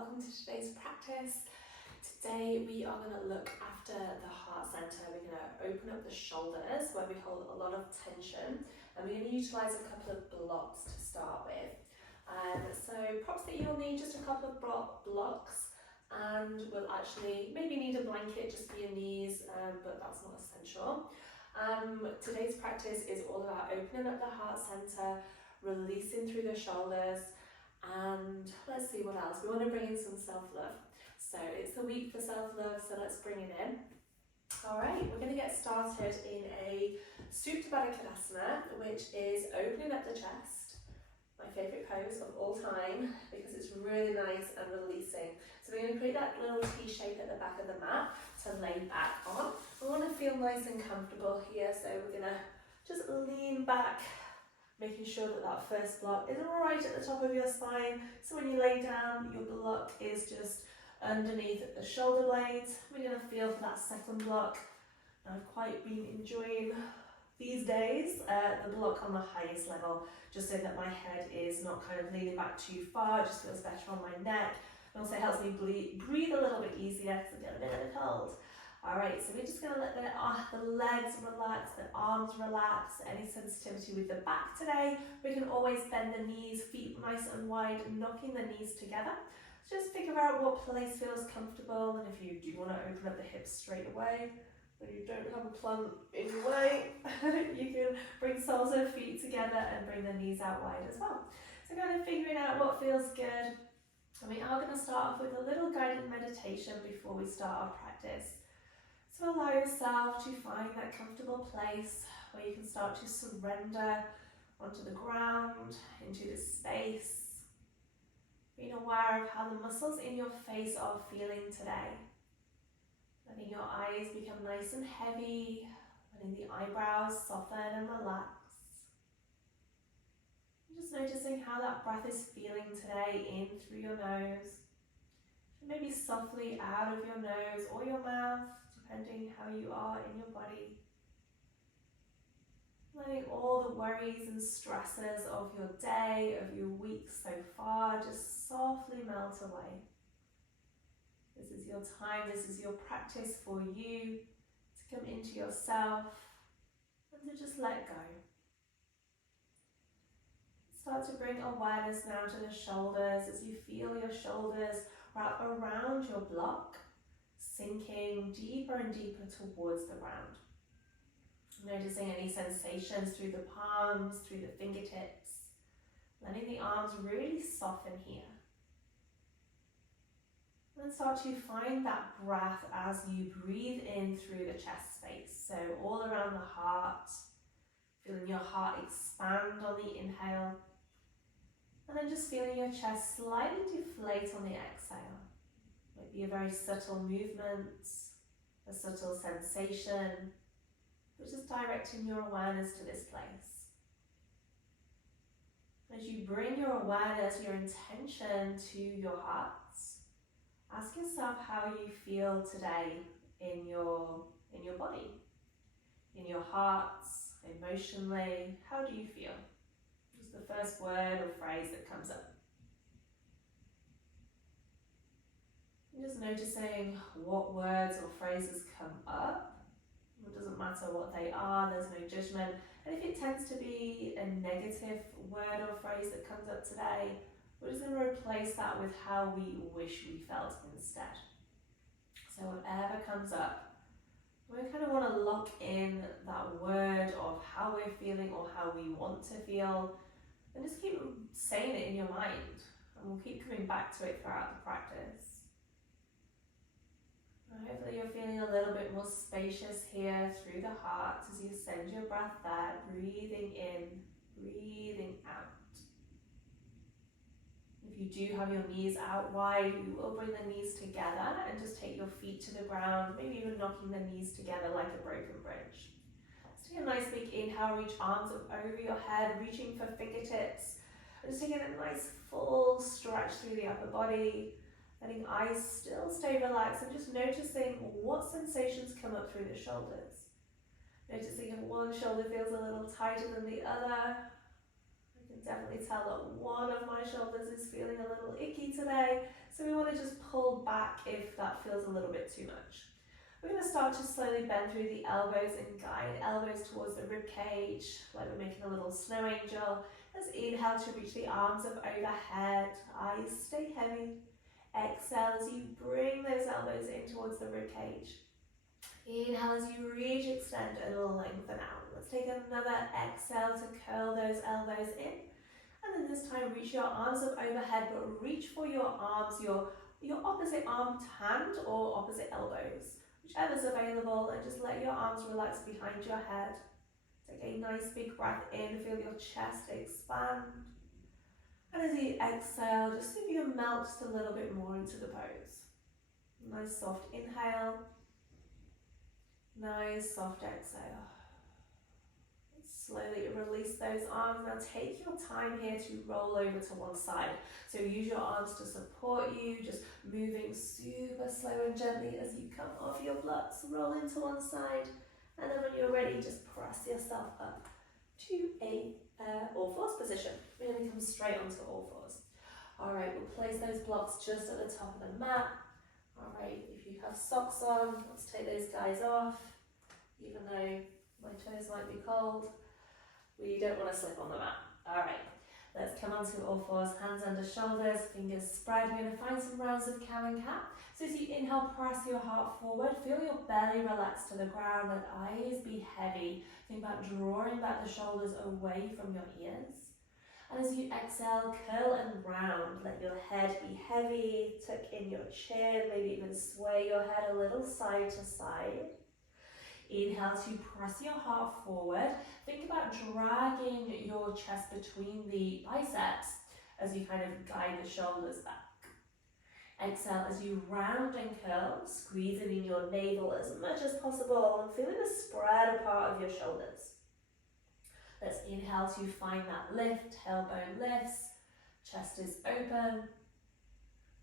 welcome to today's practice. Today we are going to look after the heart center. We're going to open up the shoulders where we hold a lot of tension, and we're going to utilize a couple of blocks to start with. So props that you'll need just a couple of blocks, and we'll actually maybe need a blanket just for your knees, but that's not essential. Today's practice is all about opening up the heart center, releasing through the shoulders, and let's see what else. We want to bring in some self-love. So it's the week for self-love, so let's bring it in. Alright, we're going to get started in a Supta Baddha Konasana, which is opening up the chest. My favourite pose of all time because it's really nice and releasing. So we're going to create that little T shape at the back of the mat to lay back on. We want to feel nice and comfortable here, so we're going to just lean back, making sure that that first block is right at the top of your spine. So when you lay down, your block is just underneath the shoulder blades. We're going to feel for that second block. I've quite been enjoying these days the block on the highest level, just so that my head is not kind of leaning back too far. It just feels better on my neck. And also helps me breathe a little bit easier because I get a bit of a cold. Alright, so we're just going to let the legs relax, the arms relax, any sensitivity with the back today. We can always bend the knees, feet nice and wide, knocking the knees together. So just figure out what place feels comfortable, and if you do want to open up the hips straight away, when you don't have a plump in your way, you can bring soles of feet together and bring the knees out wide as well. So kind of figuring out what feels good. And we are going to start off with a little guided meditation before we start our practice. So allow yourself to find that comfortable place where you can start to surrender onto the ground, into the space, being aware of how the muscles in your face are feeling today. Letting your eyes become nice and heavy, letting the eyebrows soften and relax. And just noticing how that breath is feeling today, in through your nose, and maybe softly out of your nose or your mouth, depending how you are in your body. Letting all the worries and stresses of your day, of your week so far, just softly melt away. This is your time, this is your practice for you to come into yourself and to just let go. Start to bring awareness now to the shoulders as you feel your shoulders wrap around your block, sinking deeper and deeper towards the ground. Noticing any sensations through the palms, through the fingertips, letting the arms really soften here. And start to find that breath as you breathe in through the chest space. So all around the heart, feeling your heart expand on the inhale, and then just feeling your chest slightly deflate on the exhale. Might be a very subtle movement, a subtle sensation, but just directing your awareness to this place. As you bring your awareness, your intention to your heart, ask yourself how you feel today in your body, in your heart, emotionally. How do you feel? Just the first word or phrase that comes up. And just noticing what words or phrases come up. It doesn't matter what they are, there's no judgment. And if it tends to be a negative word or phrase that comes up today, we're just going to replace that with how we wish we felt instead. So whatever comes up, we kind of want to lock in that word of how we're feeling or how we want to feel, and just keep saying it in your mind, and we'll keep coming back to it throughout the practice. And hopefully you're feeling a little bit more spacious here through the heart as you send your breath there, breathing in, breathing out. If you do have your knees out wide, you will bring the knees together and just take your feet to the ground, maybe even knocking the knees together like a broken bridge. Let's take a nice big inhale, reach arms up over your head, reaching for fingertips. And just taking a nice full stretch through the upper body, letting eyes still stay relaxed and just noticing what sensations come up through the shoulders. Noticing if one shoulder feels a little tighter than the other. can definitely tell that one of my shoulders is feeling a little icky today. So we want to just pull back if that feels a little bit too much. We're going to start to slowly bend through the elbows and guide elbows towards the rib cage, like we're making a little snow angel. Let's inhale to reach the arms up overhead, eyes stay heavy. Exhale as you bring those elbows in towards the rib cage. Inhale as you reach, extend and lengthen out. Let's take another exhale to curl those elbows in. And then this time reach your arms up overhead, but reach for your arms, your opposite arm hand or opposite elbows. Whichever's available, and just let your arms relax behind your head. Take a nice big breath in, feel your chest expand. And as you exhale, just see if you can melt just a little bit more into the pose. Nice soft inhale. Nice soft exhale. Slowly release those arms. Now take your time here to roll over to one side. So use your arms to support you, just moving super slow and gently as you come off your blocks. Roll into one side. And then when you're ready, just press yourself up to a all fours position. We're going to come straight onto all fours. All right, we'll place those blocks just at the top of the mat. All right, if you have socks on, let's take those guys off. Even though my toes might be cold, we don't want to slip on the mat. All right, let's come onto all fours, hands under shoulders, fingers spread. We're going to find some rounds of cow and cat. So as you inhale, press your heart forward, feel your belly relax to the ground, let eyes be heavy. Think about drawing back the shoulders away from your ears. And as you exhale, curl and round. Let your head be heavy, tuck in your chin, maybe even sway your head a little side to side. Inhale to press your heart forward. Think about dragging your chest between the biceps as you kind of guide the shoulders back. Exhale as you round and curl, squeezing in your navel as much as possible and feeling the spread apart of your shoulders. Let's inhale to find that lift, tailbone lifts, chest is open.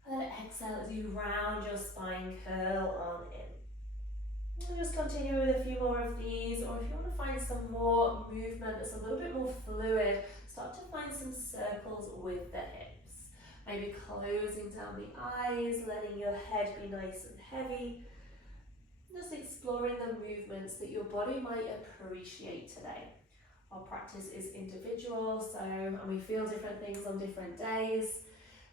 And then exhale as you round your spine, curl on in. And just continue with a few more of these, or if you want to find some more movement that's a little bit more fluid, start to find some circles with the hips. Maybe closing down the eyes, letting your head be nice and heavy. Just exploring the movements that your body might appreciate today. Our practice is individual, and we feel different things on different days.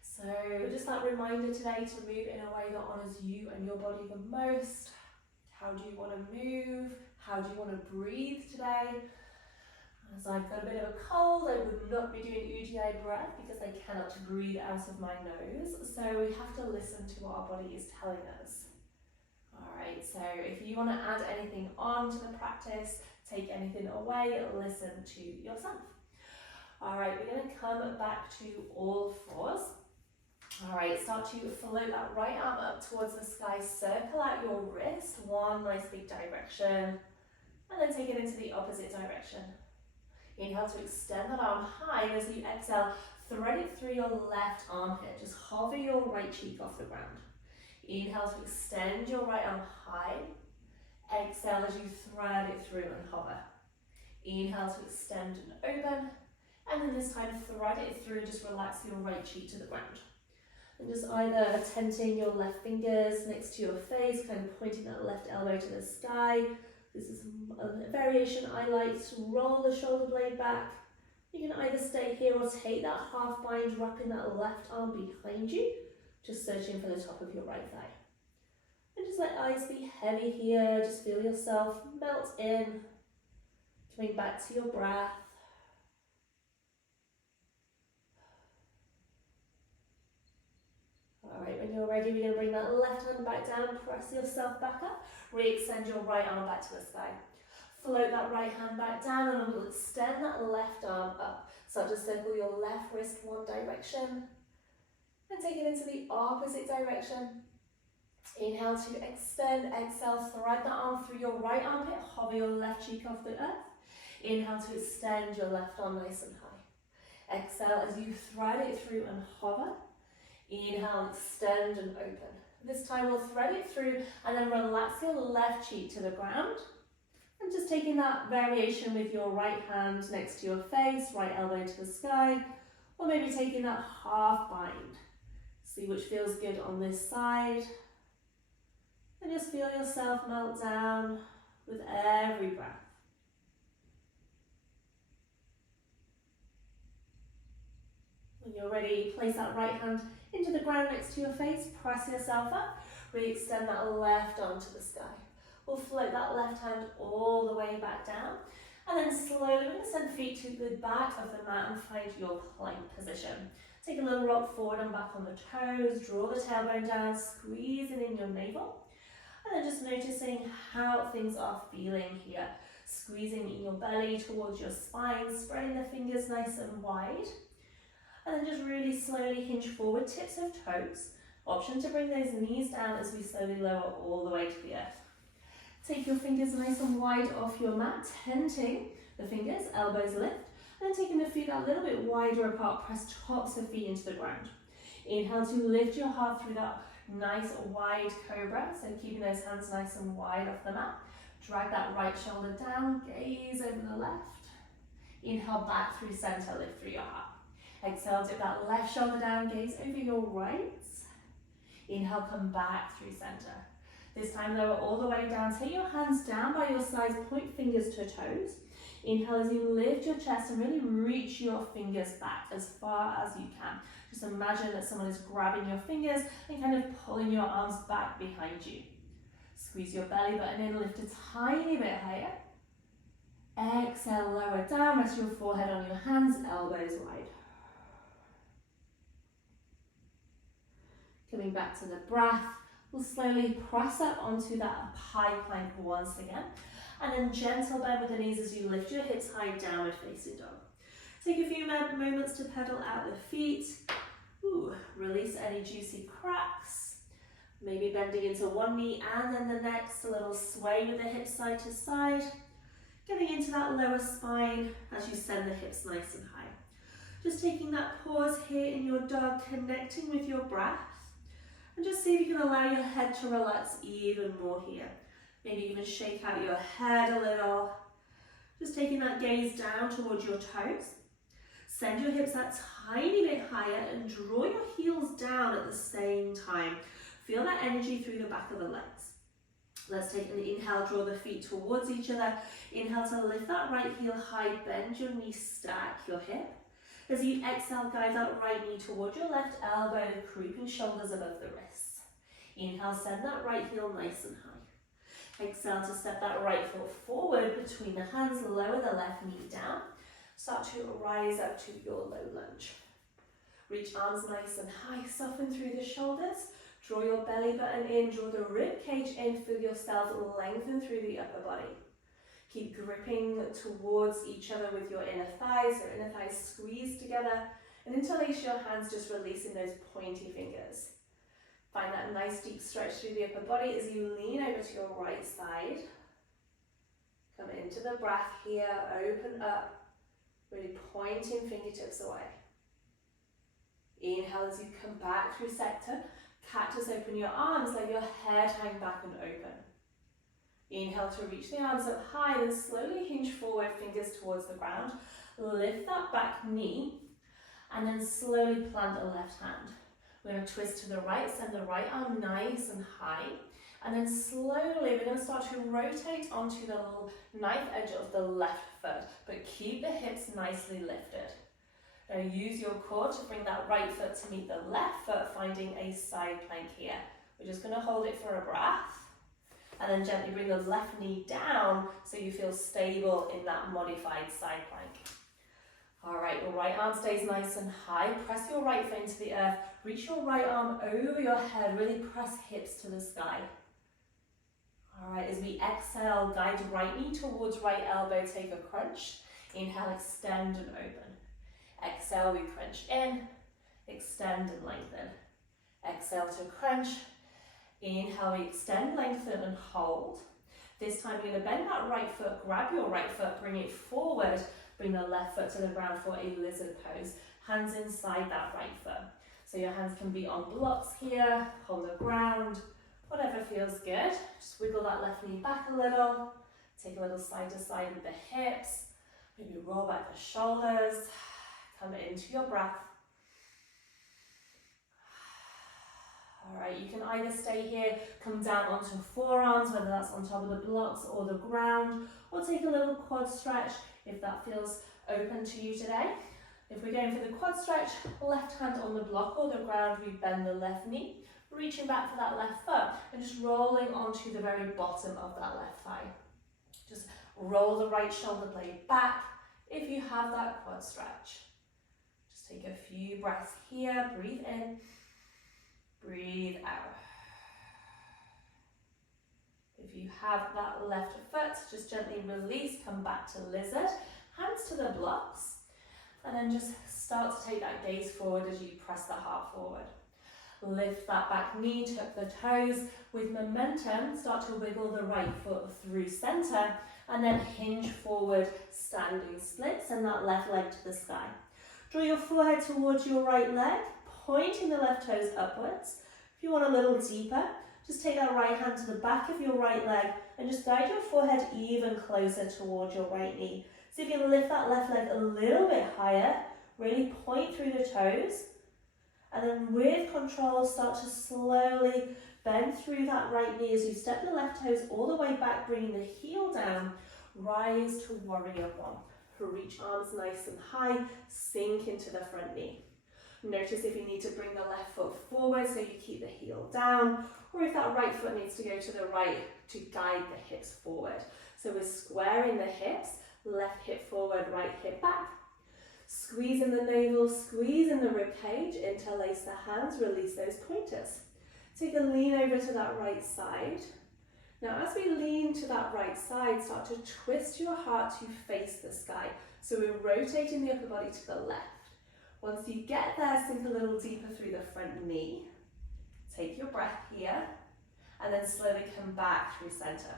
So just that reminder today to move in a way that honours you and your body the most. How do you want to move? How do you want to breathe today? As I've got a bit of a cold, I would not be doing Ujjayi breath because I cannot breathe out of my nose. So we have to listen to what our body is telling us. Alright, so if you want to add anything on to the practice, take anything away, listen to yourself. Alright, we're going to come back to all fours. Alright, start to float that right arm up towards the sky, circle out your wrist, one nice big direction, and then take it into the opposite direction. Inhale to extend that arm high, and as you exhale, thread it through your left armpit. Just hover your right cheek off the ground. Inhale to extend your right arm high. Exhale as you thread it through and hover. Inhale to extend and open, and then this time thread it through, just relax your right cheek to the ground. And just either tenting your left fingers next to your face, kind of pointing that left elbow to the sky. This is a variation I like to roll the shoulder blade back. You can either stay here or take that half bind, wrapping that left arm behind you, just searching for the top of your right thigh. And just let eyes be heavy here, just feel yourself melt in, coming back to your breath. Alright, when you're ready, we're going to bring that left hand back down, press yourself back up, re-extend your right arm back to the sky. Float that right hand back down and we'll extend that left arm up. Start to circle your left wrist one direction and take it into the opposite direction. Inhale to extend, exhale, thread that arm through your right armpit, hover your left cheek off the earth. Inhale to extend your left arm nice and high. Exhale as you thread it through and hover. Inhale, extend and open. This time we'll thread it through and then relax your left cheek to the ground. And just taking that variation with your right hand next to your face, right elbow to the sky, or maybe taking that half bind. See which feels good on this side. And just feel yourself melt down with every breath. When you're ready, place that right hand into the ground next to your face, press yourself up, really extend that left arm to the sky. We'll float that left hand all the way back down, and then slowly we're going to send feet to the back of the mat and find your plank position. Take a little rock forward and back on the toes, draw the tailbone down, squeezing in your navel, and then just noticing how things are feeling here. Squeezing in your belly towards your spine, spreading the fingers nice and wide. And then just really slowly hinge forward, tips of toes. Option to bring those knees down as we slowly lower all the way to the earth. Take your fingers nice and wide off your mat, tenting the fingers, elbows lift, and then taking the feet a little bit wider apart, press tops of feet into the ground. Inhale to lift your heart through that nice wide cobra, so keeping those hands nice and wide off the mat. Drag that right shoulder down, gaze over the left. Inhale back through center, lift through your heart. Exhale, dip that left shoulder down, gaze over your right. Inhale, come back through center. This time lower all the way down, take your hands down by your sides, point fingers to toes. Inhale as you lift your chest and really reach your fingers back as far as you can. Just imagine that someone is grabbing your fingers and kind of pulling your arms back behind you. Squeeze your belly button in, lift a tiny bit higher. Exhale, lower down, rest your forehead on your hands, elbows wide. Coming back to the breath, we'll slowly press up onto that high plank once again. And then gentle bend with the knees as you lift your hips high, downward facing dog. Take a few moments to pedal out the feet. Release any juicy cracks. Maybe bending into one knee and then the next, a little sway with the hips side to side. Getting into that lower spine as you send the hips nice and high. Just taking that pause here in your dog, connecting with your breath. And just see if you can allow your head to relax even more here. Maybe even shake out your head a little. Just taking that gaze down towards your toes. Send your hips that tiny bit higher and draw your heels down at the same time. Feel that energy through the back of the legs. Let's take an inhale, draw the feet towards each other. Inhale to lift that right heel high, bend your knee, stack your hip. As you exhale, guide that right knee towards your left elbow, creeping shoulders above the wrists. Inhale, send that right heel nice and high. Exhale to step that right foot forward between the hands, lower the left knee down. Start to rise up to your low lunge. Reach arms nice and high, soften through the shoulders. Draw your belly button in, draw the rib cage in, feel yourself lengthen through the upper body. Keep gripping towards each other with your inner thighs, so inner thighs squeeze together, and interlace your hands, just releasing those pointy fingers. Find that nice deep stretch through the upper body as you lean over to your right side. Come into the breath here, open up, really pointing fingertips away. Inhale as you come back through sector. Cactus, open your arms, let your head hang back and open. Inhale to reach the arms up high, then slowly hinge forward, fingers towards the ground. Lift that back knee, and then slowly plant the left hand. We're going to twist to the right, send the right arm nice and high, and then slowly we're going to start to rotate onto the little knife edge of the left foot, but keep the hips nicely lifted. Now use your core to bring that right foot to meet the left foot, finding a side plank here. We're just going to hold it for a breath, and then gently bring the left knee down so you feel stable in that modified side plank. All right, your right arm stays nice and high. Press your right foot into the earth. Reach your right arm over your head. Really press hips to the sky. All right, as we exhale, guide right knee towards right elbow. Take a crunch. Inhale, extend and open. Exhale, we crunch in. Extend and lengthen. Exhale to crunch. Inhale, we extend, lengthen and hold. This time we're going to bend that right foot, grab your right foot, bring it forward. Bring the left foot to the ground for a lizard pose. Hands inside that right foot. So your hands can be on blocks here, on the ground, whatever feels good. Just wiggle that left knee back a little. Take a little side to side with the hips. Maybe roll back the shoulders. Come into your breath. All right, you can either stay here, come down onto forearms, whether that's on top of the blocks or the ground, or take a little quad stretch if that feels open to you today. If we're going for the quad stretch, left hand on the block or the ground, we bend the left knee, reaching back for that left foot and just rolling onto the very bottom of that left thigh. Just roll the right shoulder blade back if you have that quad stretch. Just take a few breaths here, breathe in. Breathe out. If you have that left foot, just gently release, come back to lizard, hands to the blocks, and then just start to take that gaze forward as you press the heart forward. Lift that back knee, tuck the toes. With momentum, start to wiggle the right foot through center, and then hinge forward, standing splits, and that left leg to the sky. Draw your forehead towards your right leg, pointing the left toes upwards. If you want a little deeper, just take that right hand to the back of your right leg and just guide your forehead even closer towards your right knee. So if you can lift that left leg a little bit higher, really point through the toes, and then with control start to slowly bend through that right knee as you step the left toes all the way back, bringing the heel down, rise to warrior one. Reach arms nice and high, sink into the front knee. Notice if you need to bring the left foot forward so you keep the heel down, or if that right foot needs to go to the right to guide the hips forward. So we're squaring the hips, left hip forward, right hip back. Squeeze in the navel, squeeze in the rib cage, interlace the hands, release those pointers. Take a lean over to that right side. Now as we lean to that right side, start to twist your heart to face the sky. So we're rotating the upper body to the left. Once you get there, sink a little deeper through the front knee. Take your breath here, and then slowly come back through center.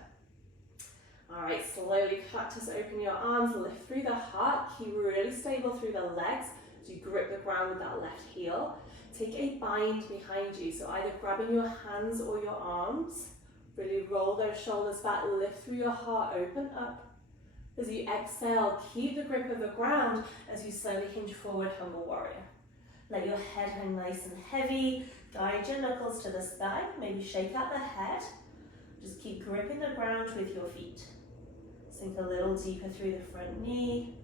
All right, slowly practice open your arms, lift through the heart, keep really stable through the legs as you grip the ground with that left heel. Take a bind behind you, so either grabbing your hands or your arms. Really roll those shoulders back, lift through your heart, open up. As you exhale, keep the grip of the ground as you slowly hinge forward, humble warrior. Let your head hang nice and heavy, guide your knuckles to the sky, maybe shake out the head. Just keep gripping the ground with your feet. Sink a little deeper through the front knee.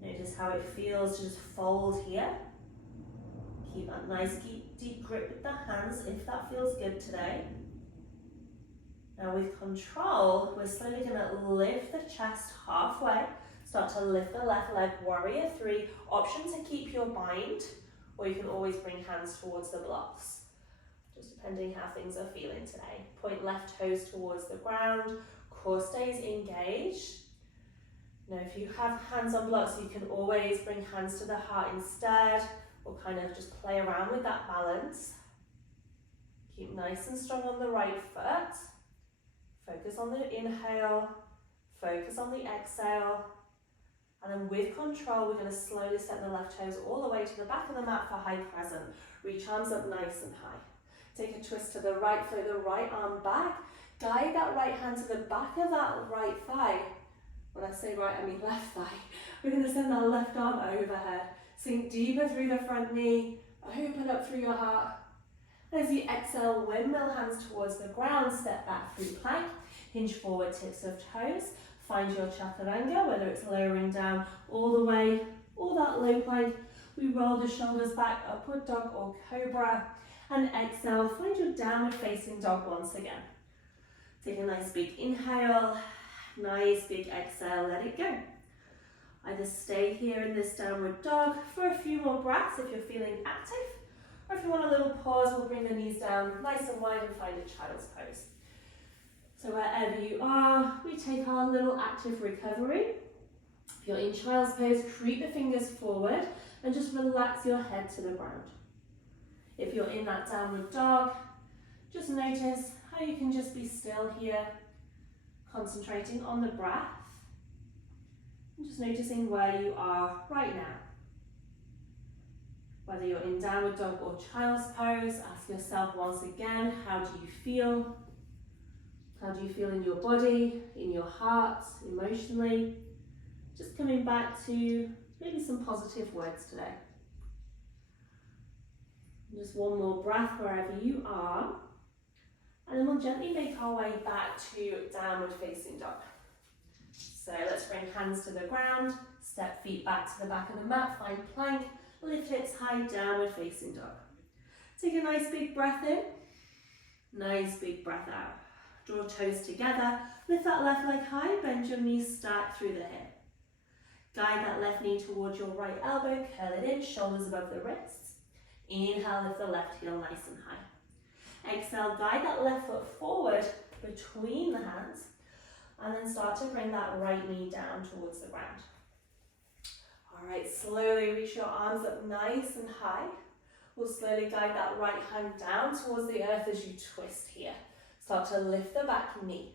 Notice how it feels to just fold here. Keep that nice deep grip with the hands if that feels good today. Now with control, we're slowly going to lift the chest halfway. Start to lift the left leg, warrior three. Option to keep your bind, or you can always bring hands towards the blocks, just depending how things are feeling today. Point left toes towards the ground, core stays engaged. Now if you have hands on blocks, you can always bring hands to the heart instead, or kind of just play around with that balance. Keep nice and strong on the right foot. Focus on the inhale, focus on the exhale, and then with control, we're going to slowly step the left toes all the way to the back of the mat for high crescent. Reach arms up nice and high. Take a twist to the right, flow the right arm back, guide that right hand to the back of that right thigh. When I say right, I mean left thigh. We're going to send that left arm overhead. Sink deeper through the front knee, open up through your heart. As you exhale, windmill hands towards the ground, step back through plank, hinge forward, tips of toes, find your chaturanga, whether it's lowering down all the way or that low plank. We roll the shoulders back, upward dog or cobra, and exhale, find your downward facing dog once again. Take a nice big inhale, nice big exhale, let it go. Either stay here in this downward dog for a few more breaths if you're feeling active, or if you want a little pause, we'll bring the knees down nice and wide and find a child's pose. So wherever you are, we take our little active recovery. If you're in child's pose, creep the fingers forward and just relax your head to the ground. If you're in that downward dog, just notice how you can just be still here, concentrating on the breath, and just noticing where you are right now. Whether you're in downward dog or child's pose, ask yourself once again, how do you feel? How do you feel in your body, in your heart, emotionally? Just coming back to maybe some positive words today. Just one more breath wherever you are. And then we'll gently make our way back to downward facing dog. So let's bring hands to the ground, step feet back to the back of the mat, find plank, lift hips high, downward facing dog. Take a nice big breath in, nice big breath out. Draw toes together, lift that left leg high, bend your knees, stack through the hip. Guide that left knee towards your right elbow, curl it in, shoulders above the wrists. Inhale, lift the left heel nice and high. Exhale, guide that left foot forward between the hands, and then start to bring that right knee down towards the ground. All right, slowly reach your arms up nice and high. We'll slowly guide that right hand down towards the earth as you twist here. Start to lift the back knee.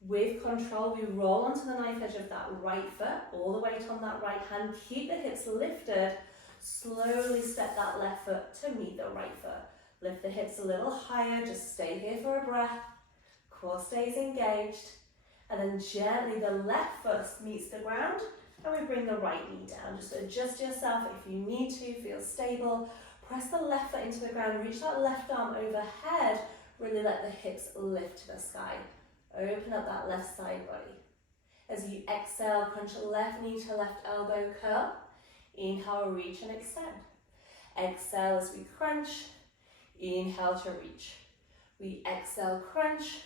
With control, we roll onto the knife edge of that right foot, all the weight on that right hand. Keep the hips lifted. Slowly step that left foot to meet the right foot. Lift the hips a little higher, just stay here for a breath. Core stays engaged. And then gently the left foot meets the ground and we bring the right knee down. Just adjust yourself if you need to, feel stable. Press the left foot into the ground, reach that left arm overhead. Really let the hips lift to the sky. Open up that left side body. As you exhale, crunch left knee to left elbow, curl. Inhale, reach and extend. Exhale as we crunch. Inhale to reach. We exhale, crunch.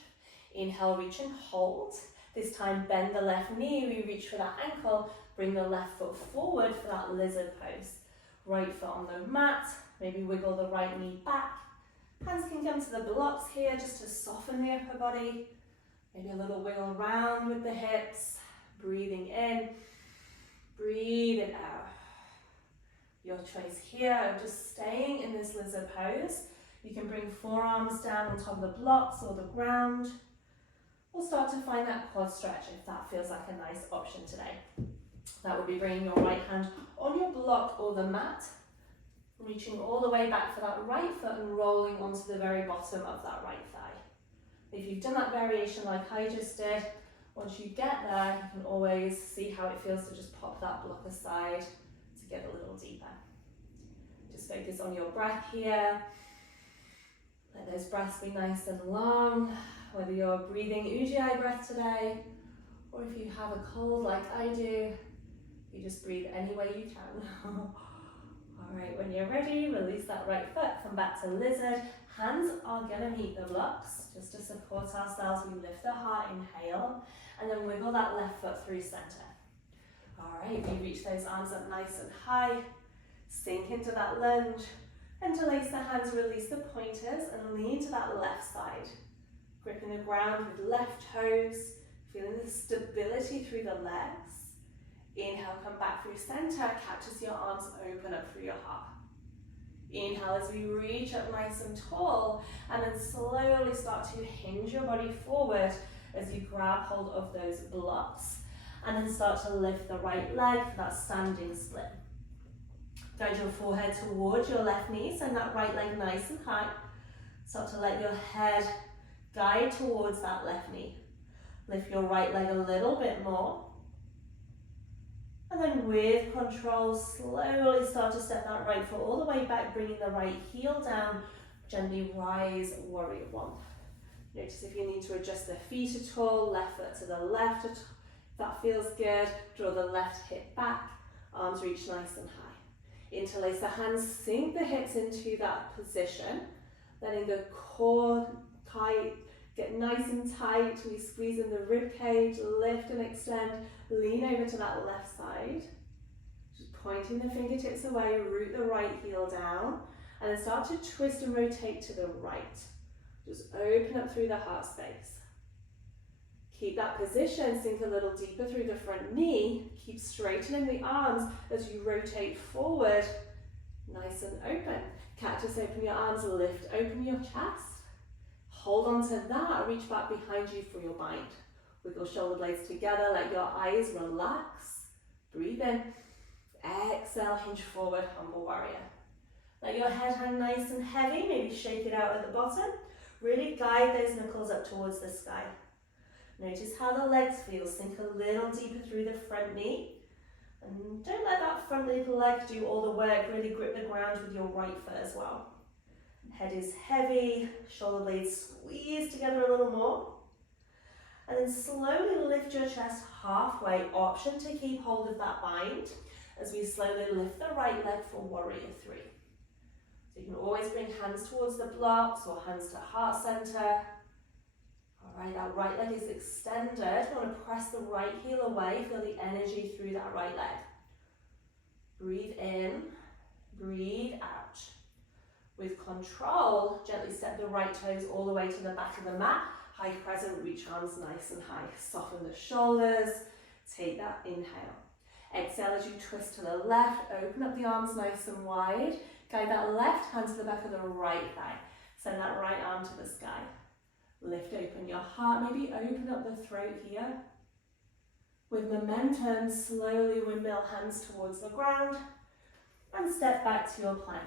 Inhale, reach and hold. This time bend the left knee, we reach for that ankle. Bring the left foot forward for that lizard pose. Right foot on the mat. Maybe wiggle the right knee back. Hands can come to the blocks here just to soften the upper body. Maybe a little wiggle around with the hips. Breathing in, breathe it out. Your choice here of just staying in this lizard pose. You can bring forearms down on top of the blocks or the ground. Or start to find that quad stretch if that feels like a nice option today. That would be bringing your right hand on your block or the mat. Reaching all the way back for that right foot and rolling onto the very bottom of that right thigh. If you've done that variation like I just did, once you get there, you can always see how it feels to just pop that block aside to get a little deeper. Just focus on your breath here. Let those breaths be nice and long. Whether you're breathing Ujjayi breath today, or if you have a cold like I do, you just breathe any way you can. All right, when you're ready, release that right foot, come back to lizard. Hands are gonna meet the blocks, just to support ourselves. We lift the heart, inhale, and then wiggle that left foot through center. All right, we reach those arms up nice and high, sink into that lunge, interlace the hands, release the pointers, and lean to that left side. Gripping the ground with left toes, feeling the stability through the legs. Inhale, come back through center, catch as your arms open up through your heart. Inhale as we reach up nice and tall, and then slowly start to hinge your body forward as you grab hold of those blocks, and then start to lift the right leg for that standing split. Guide your forehead towards your left knee, send that right leg nice and high. Start to let your head guide towards that left knee. Lift your right leg a little bit more. And then with control, slowly start to step that right foot all the way back, bringing the right heel down. Gently rise, warrior one. Notice if you need to adjust the feet at all, left foot to the left. If that feels good, draw the left hip back, arms reach nice and high. Interlace the hands, sink the hips into that position, letting the core tight, get nice and tight. We squeeze in the rib cage, lift and extend, lean over to that left side. Just pointing the fingertips away, root the right heel down, and then start to twist and rotate to the right. Just open up through the heart space. Keep that position, sink a little deeper through the front knee. Keep straightening the arms as you rotate forward, nice and open. Cactus, open your arms, lift, open your chest. Hold on to that, reach back behind you for your bind. Wiggle shoulder blades together, let your eyes relax. Breathe in. Exhale, hinge forward, humble warrior. Let your head hang nice and heavy, maybe shake it out at the bottom. Really guide those knuckles up towards the sky. Notice how the legs feel. Sink a little deeper through the front knee. And don't let that front leg do all the work. Really grip the ground with your right foot as well. Head is heavy, shoulder blades squeeze together a little more. And then slowly lift your chest halfway. Option to keep hold of that bind as we slowly lift the right leg for warrior three. So you can always bring hands towards the blocks or hands to heart center. All right, that right leg is extended. You want to press the right heel away. Feel the energy through that right leg. Breathe in, breathe out. With control, gently step the right toes all the way to the back of the mat. High crescent, reach arms nice and high. Soften the shoulders. Take that inhale. Exhale as you twist to the left. Open up the arms nice and wide. Guide that left hand to the back of the right thigh. Send that right arm to the sky. Lift open your heart. Maybe open up the throat here. With momentum, slowly windmill hands towards the ground. And step back to your plank.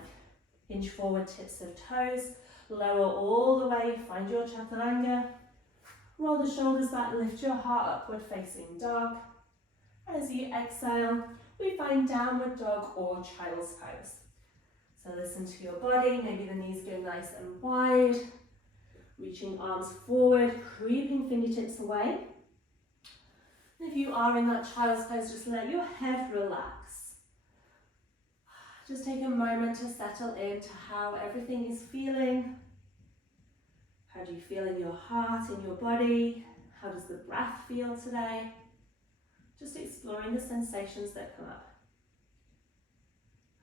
Hinge forward, tips of toes. Lower all the way. Find your chaturanga. Roll the shoulders back. Lift your heart upward facing dog. As you exhale, we find downward dog or child's pose. So listen to your body. Maybe the knees go nice and wide. Reaching arms forward, creeping fingertips away. And if you are in that child's pose, just let your head relax. Just take a moment to settle into how everything is feeling. How do you feel in your heart, in your body? How does the breath feel today? Just exploring the sensations that come up.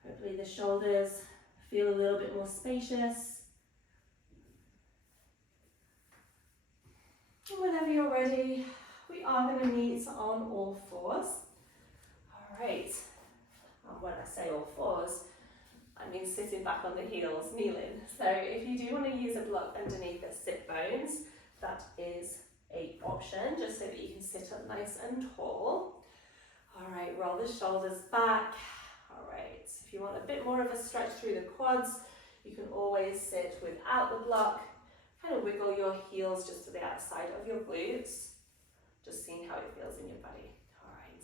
Hopefully the shoulders feel a little bit more spacious. And whenever you're ready, we are going to meet on all fours. All right. And when I say all fours, I mean sitting back on the heels, kneeling. So if you do want to use a block underneath the sit bones, that is an option, just so that you can sit up nice and tall. All right, roll the shoulders back. All right, if you want a bit more of a stretch through the quads, you can always sit without the block. Kind of wiggle your heels just to the outside of your glutes. Just seeing how it feels in your body. All right,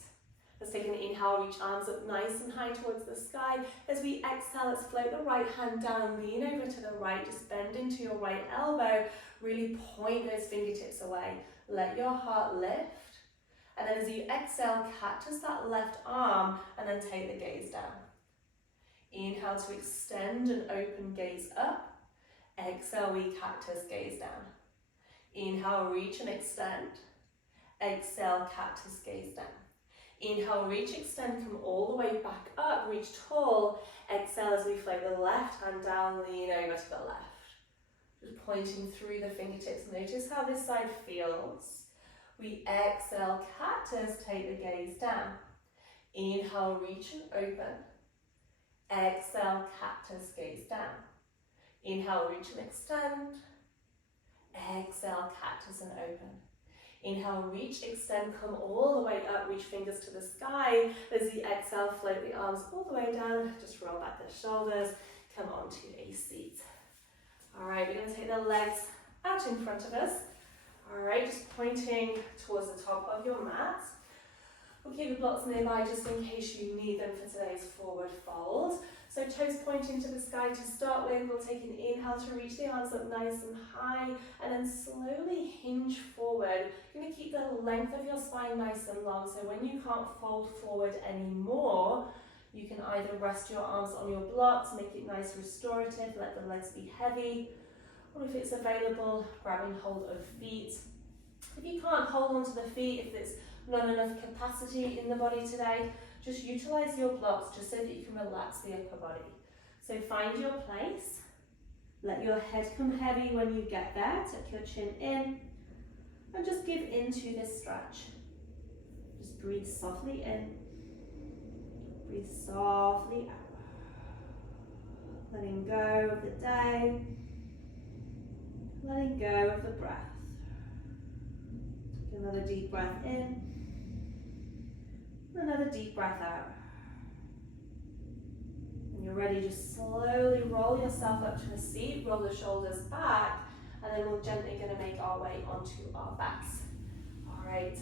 let's take an inhale, reach arms up nice and high towards the sky. As we exhale, let's float the right hand down, lean over to the right, just bend into your right elbow. Really point those fingertips away. Let your heart lift. And then as you exhale, cactus that left arm and then take the gaze down. Inhale to extend and open, gaze up. Exhale, we cactus, gaze down. Inhale, reach and extend. Exhale, cactus, gaze down. Inhale, reach, extend, come all the way back up, reach tall. Exhale as we float the left hand down, lean over to the left. Just pointing through the fingertips. Notice how this side feels. We exhale, cactus, take the gaze down. Inhale, reach and open. Exhale, cactus, gaze down. Inhale, reach and extend. Exhale, cactus and open. Inhale, reach, extend, come all the way up, reach fingers to the sky. As you exhale, float the arms all the way down. Just roll back the shoulders, come onto a seat. All right, we're going to take the legs out in front of us. All right, just pointing towards the top of your mat. We'll keep the blocks nearby just in case you need them for today's forward fold. So toes pointing to the sky to start with. We'll take an inhale to reach the arms up nice and high, and then slowly hinge forward. You're going to keep the length of your spine nice and long, so when you can't fold forward anymore, you can either rest your arms on your blocks, make it nice restorative, let the legs be heavy, or if it's available, grabbing hold of feet. If you can't hold onto the feet, if there's not enough capacity in the body today, just utilize your blocks just so that you can relax the upper body. So find your place. Let your head come heavy when you get there. Tuck your chin in and just give into this stretch. Just breathe softly in. Breathe softly out. Letting go of the day. Letting go of the breath. Take another deep breath in. Another deep breath out. When you're ready, just slowly roll yourself up to a seat, roll the shoulders back, and then we're gently going to make our way onto our backs. All right,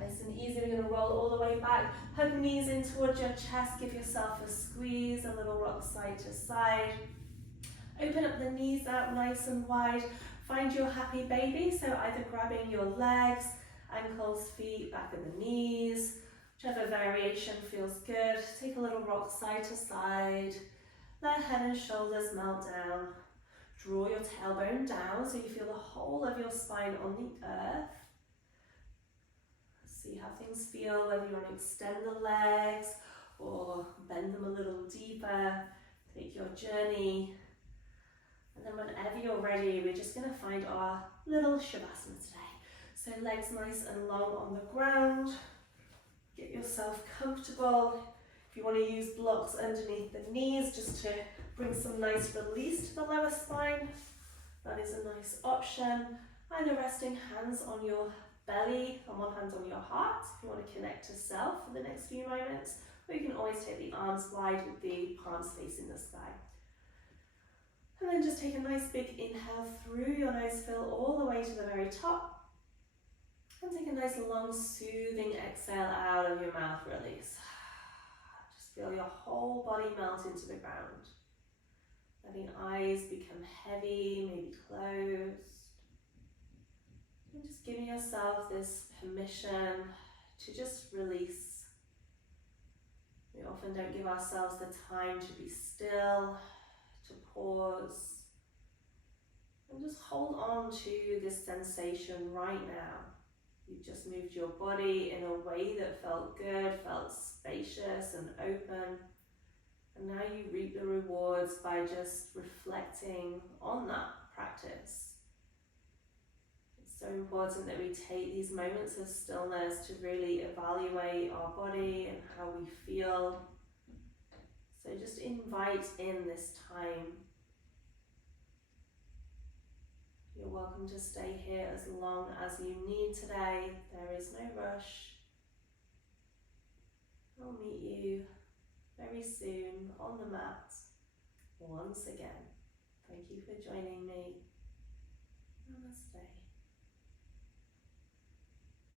nice and easy. We're going to roll all the way back, hug knees in towards your chest, give yourself a squeeze, a little rock side to side. Open up the knees out nice and wide. Find your happy baby, so either grabbing your legs, ankles, feet, back of the knees, whichever variation feels good. Take a little rock side to side. Let head and shoulders melt down. Draw your tailbone down so you feel the whole of your spine on the earth. See how things feel, whether you want to extend the legs or bend them a little deeper. Take your journey. And then whenever you're ready, we're just going to find our little Shavasana today. So legs nice and long on the ground. Get yourself comfortable. If you want to use blocks underneath the knees just to bring some nice release to the lower spine, that is a nice option. Either resting hands on your belly and one hand on your heart if you want to connect to self for the next few moments, or you can always take the arms wide with the palms facing the sky. And then just take a nice big inhale through your nose, fill all the way to the very top. And take a nice long soothing exhale out of your mouth, release. Just feel your whole body melt into the ground. Letting eyes become heavy, maybe closed. And just giving yourself this permission to just release. We often don't give ourselves the time to be still, to pause, and just hold on to this sensation right now. You've just moved your body in a way that felt good, felt spacious and open, and now you reap the rewards by just reflecting on that practice. It's so important that we take these moments of stillness to really evaluate our body and how we feel. So just invite in this time. You're welcome to stay here as long as you need today. There is no rush. I'll meet you very soon on the mat once again. Thank you for joining me. Namaste.